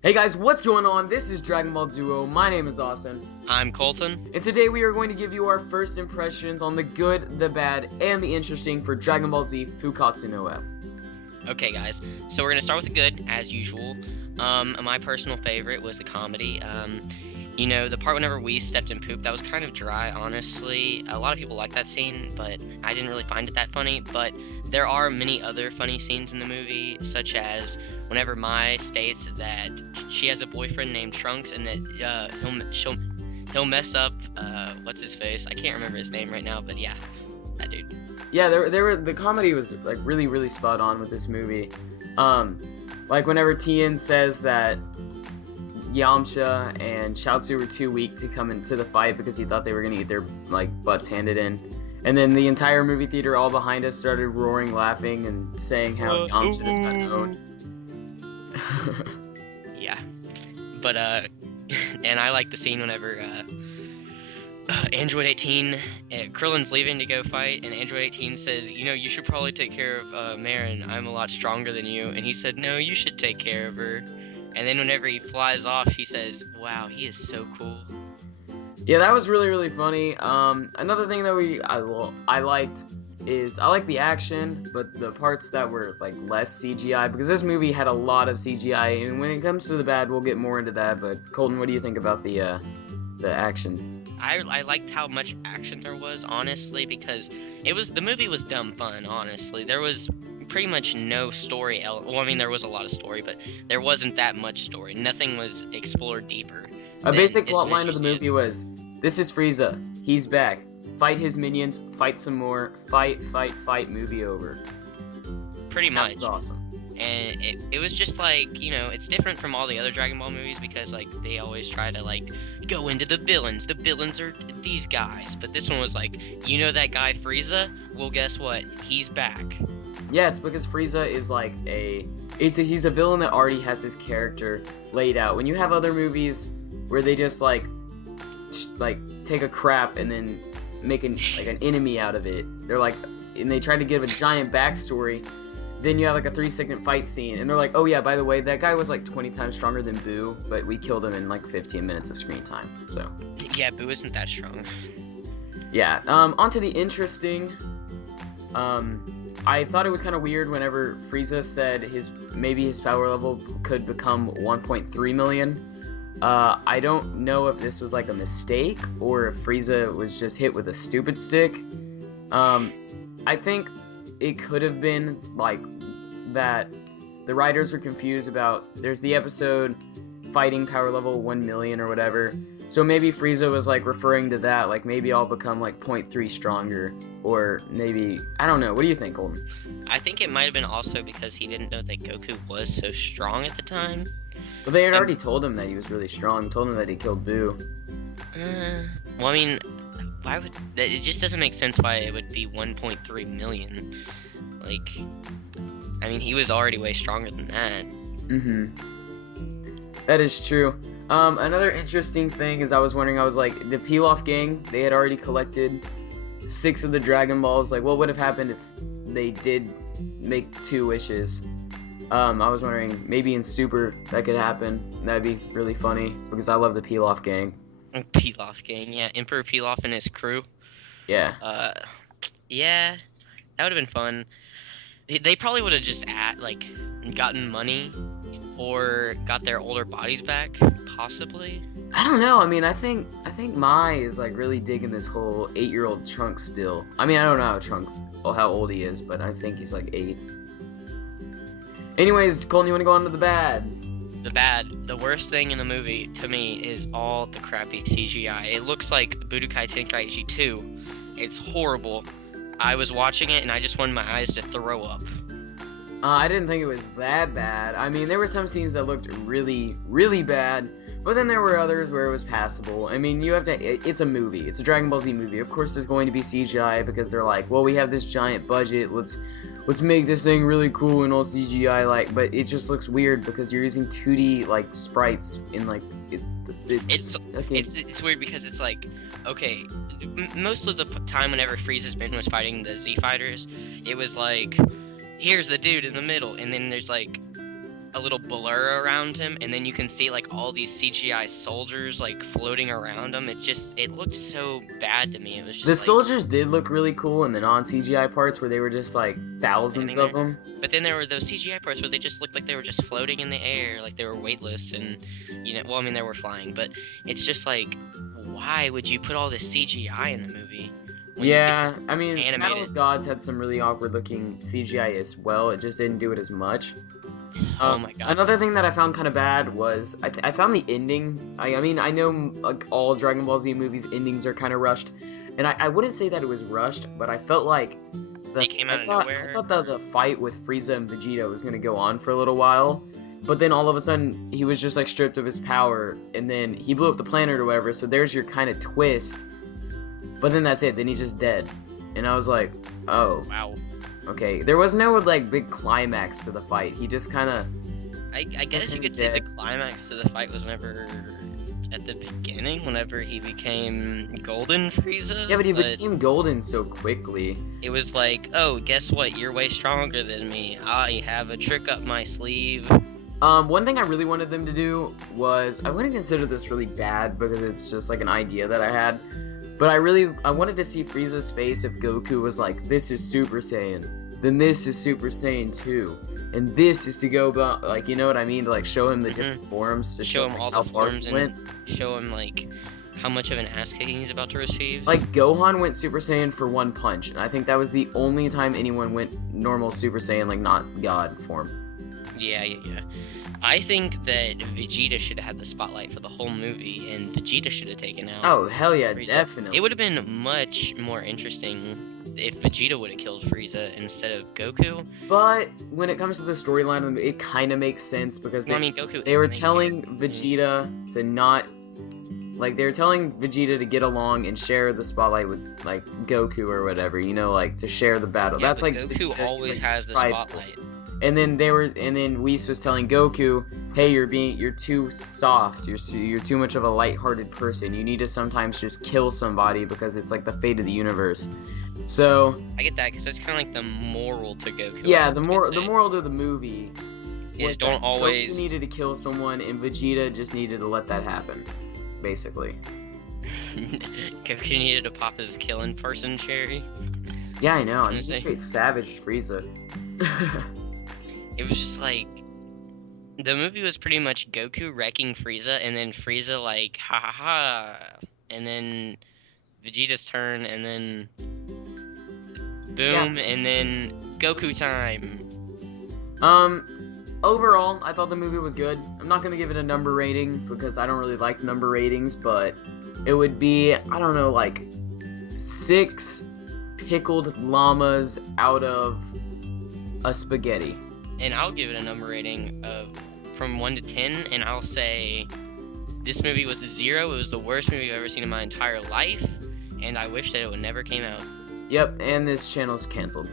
Hey guys, what's going on? This is Dragon Ball Duo. My name is Austin. I'm Colton. And today we are going to give you our first impressions on the good, the bad, and the interesting for Dragon Ball Z Fukkatsu no F. Okay, guys. So we're gonna start with the good, as usual. My personal favorite was the comedy. The part whenever we stepped in poop, that was kind of dry, honestly. A lot of people like that scene, but I didn't really find it that funny. But there are many other funny scenes in the movie, such as whenever Mai states that she has a boyfriend named Trunks, and that he'll mess up what's his face? I can't remember his name right now, but yeah, that dude. Yeah, the comedy was like really spot on with this movie. Like whenever Tien says that Yamcha and Chaozu were too weak to come into the fight because he thought they were gonna get their butts handed in. And then the entire movie theater all behind us started roaring, laughing, and saying how Yamcha just got owned. Yeah. But, and I like the scene whenever, Android 18, Krillin's leaving to go fight, and Android 18 says, you should probably take care of, Marin. I'm a lot stronger than you. And he said, no, you should take care of her. And then whenever he flies off, he says, wow, he is so cool. Yeah, that was really funny. Another thing that I liked is I like the action, but the parts that were less CGI, because this movie had a lot of CGI, and when it comes to the bad, we'll get more into that. But Colton, what do you think about the action? I liked how much action there was, honestly, because the movie was dumb fun, honestly. There was pretty much no story. Well, I mean, there was a lot of story, but there wasn't that much story. Nothing was explored deeper. A basic plot line of the movie was, this is Frieza, he's back, fight his minions, fight some more, fight, movie over. Pretty much. That was awesome. And it was just it's different from all the other Dragon Ball movies because, they always try to, go into the villains. The villains are these guys. But this one was that guy Frieza? Well, guess what? He's back. Yeah, it's because Frieza is he's a villain that already has his character laid out. When you have other movies where they just take a crap and then make an enemy out of it, and they try to give a giant backstory. Then you have a 3-second fight scene, and they're like, oh yeah, by the way, that guy was 20 times stronger than Boo, but we killed him in 15 minutes of screen time. So yeah, Boo isn't that strong. Yeah. Onto the interesting. I thought it was kind of weird whenever Frieza said maybe his power level could become 1.3 million. I don't know if this was a mistake or if Frieza was just hit with a stupid stick. I think it could have been that the writers were confused about, there's the episode fighting power level 1 million or whatever. So maybe Frieza was referring to that, maybe I'll become 0.3 stronger, or maybe, I don't know. What do you think, Colton? I think it might have been also because he didn't know that Goku was so strong at the time. Well, they had already told him that he was really strong, told him that he killed Boo. Well, I mean, why would it just doesn't make sense why it would be 1.3 million? I mean, he was already way stronger than that. That is true. Another interesting thing is I was wondering, the Pilaf gang, they had already collected 6 of the Dragon Balls. What would have happened if they did make 2 wishes? I was wondering, maybe in Super that could happen. That'd be really funny, because I love the Pilaf gang. Pilaf gang, yeah. Emperor Pilaf and his crew. Yeah. Yeah, that would have been fun. They probably would have just gotten money or got their older bodies back, possibly. I don't know. I mean, I think Mai is really digging this whole 8-year-old Trunks still. I mean, I don't know how old he is, but I think he's 8. Anyways, Colton, you want to go on to the bad? The worst thing in the movie to me is all the crappy CGI. It looks like Budokai Tenkaichi 2. It's horrible. I was watching it and I just wanted my eyes to throw up. I didn't think it was that bad. I mean, there were some scenes that looked really bad, but then there were others where it was passable. I mean, it's a movie. It's a Dragon Ball Z movie. Of course there's going to be CGI because they're well, we have this giant budget. Let's make this thing really cool and all CGI but it just looks weird because you're using 2D sprites in it's weird because it's okay, most of the time whenever Frieza's been was fighting the Z fighters, it was here's the dude in the middle, and then there's a little blur around him, and then you can see like all these CGI soldiers like floating around him. It looked so bad to me. It was just The like, soldiers did look really cool in the non-CGI parts where they were just like thousands standing of them. but then there were those CGI parts where they just looked like they were just floating in the air, like they were weightless, and well, I mean they were flying, but it's just like, why would you put all this CGI in the movie? When you could Yeah, just I mean, animate Battle it? of Gods had some really awkward looking CGI as well. It just didn't do it as much. Oh my god. Another thing that I found kind of bad was I found the ending. I mean, I know like all Dragon Ball Z movies endings are kind of rushed, and I wouldn't say that it was rushed, but I felt like They came out of nowhere. I thought that the fight with Frieza and Vegeta was gonna go on for a little while, but then all of a sudden he was just like stripped of his power, and then he blew up the planet or whatever. So there's your kind of twist, but then that's it. Then he's just dead, and I was like, oh. Wow. Okay, there was no like big climax to the fight. He just kind of. I guess you could say the climax to the fight was whenever, at the beginning, whenever he became Golden Frieza. Yeah, but he but became golden so quickly. it was like, oh, guess what? You're way stronger than me. I have a trick up my sleeve. One thing I really wanted them to do was I wouldn't consider this really bad because it's just like an idea that I had, but I wanted to see Frieza's face if Goku was like, this is Super Saiyan, then this is Super Saiyan 2. And this is to go about, like, you know what I mean? To, like, show him the different forms. To Show him like, all how the far forms he went. and show him, like, how much of an ass kicking he's about to receive. Like, Gohan went Super Saiyan for one punch. And I think that was the only time anyone went normal Super Saiyan, like, not God form. Yeah. I think that Vegeta should have had the spotlight for the whole movie, and Vegeta should have taken out Oh, hell yeah, Frieza. definitely. It would have been much more interesting if Vegeta would have killed Frieza instead of Goku. But when it comes to the storyline, it kind of makes sense because Well, I mean, Goku. they were telling Vegeta to not, like, they were telling Vegeta to get along and share the spotlight with, like, Goku or whatever, you know, like, to share the battle. Yeah, That's but like Goku Vegeta's, always like, has the prideful. spotlight. And then Whis was telling Goku, hey, you're too soft. You're too much of a lighthearted person. You need to sometimes just kill somebody because it's like the fate of the universe. So I get that because that's kind of like the moral to Goku. yeah, I the guess you could say. moral to the movie Is was don't that always- Goku needed to kill someone, and Vegeta just needed to let that happen, basically. Goku needed to pop his killing person cherry. Yeah, I know. He Honestly. just straight savaged Frieza. It was just like the movie was pretty much Goku wrecking Frieza, and then Frieza like ha ha ha, and then Vegeta's turn, and then boom, and then Goku time. Overall, I thought the movie was good. I'm not gonna give it a number rating because I don't really like number ratings, but it would be, I don't know, like 6 pickled llamas out of a spaghetti. And I'll give it a number rating of from 1 to 10, and I'll say this movie was a 0. It was the worst movie I've ever seen in my entire life, and I wish that it would never came out. Yep, and this channel's canceled.